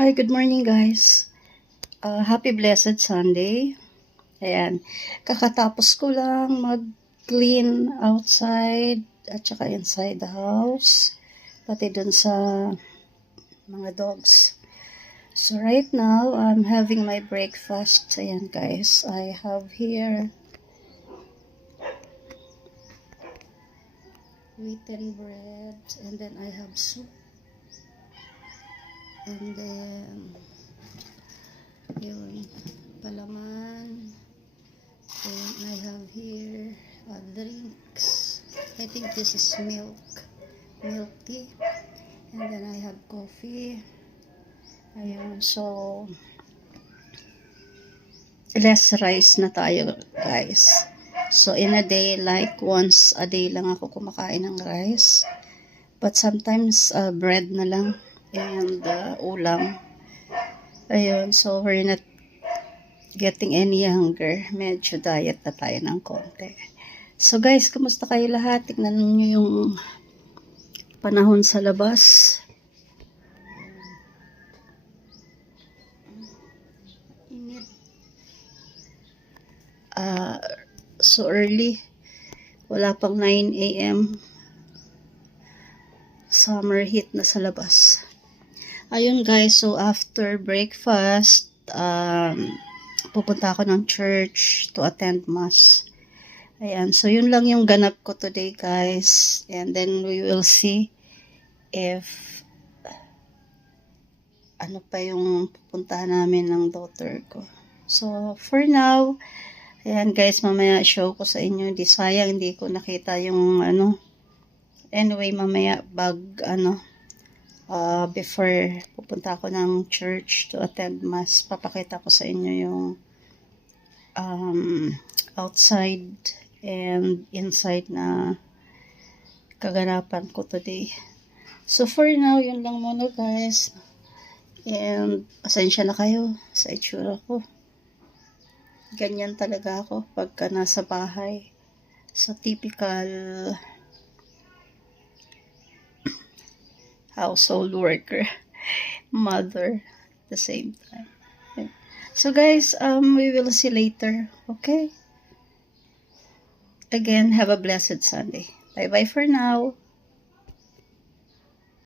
Hi, good morning guys. Happy Blessed Sunday. Ayan, kakatapos ko lang mag-clean outside at saka inside the house, pati dun sa mga dogs. So right now, I'm having my breakfast. Ayan guys, I have here wheaten bread and then I have soup and then yung palaman. And I have here drinks. I think this is milk tea. And then I have coffee. Ayun, so less rice na tayo guys. So in a day, like once a day lang ako kumakain ng rice. But sometimes bread na lang and ulam. Ayun, so we're not getting any younger. Medyo diet na tayo ng konti. So guys, kumusta kayo lahat? Tignan niyo yung panahon sa labas. Init. So early. Wala pang 9 a.m. Summer heat na sa labas. Ayun guys, so after breakfast, pupunta ako ng church to attend mass. Ayan, so yun lang yung ganap ko today guys. And then we will see if ano pa yung pupuntahan namin ng daughter ko. So for now, ayan guys, mamaya show ko sa inyo. Di sayang, hindi ko nakita yung Anyway, mamaya before pupunta ako ng church to attend mass, papakita ko sa inyo yung outside and inside na kaganapan ko today. So for now, yun lang muna guys. And pasensya na kayo sa itsura ko. Ganyan talaga ako pagka nasa bahay. So typical household worker, mother at the same time. So guys, we will see later. Okay? Again, have a blessed Sunday. Bye-bye for now.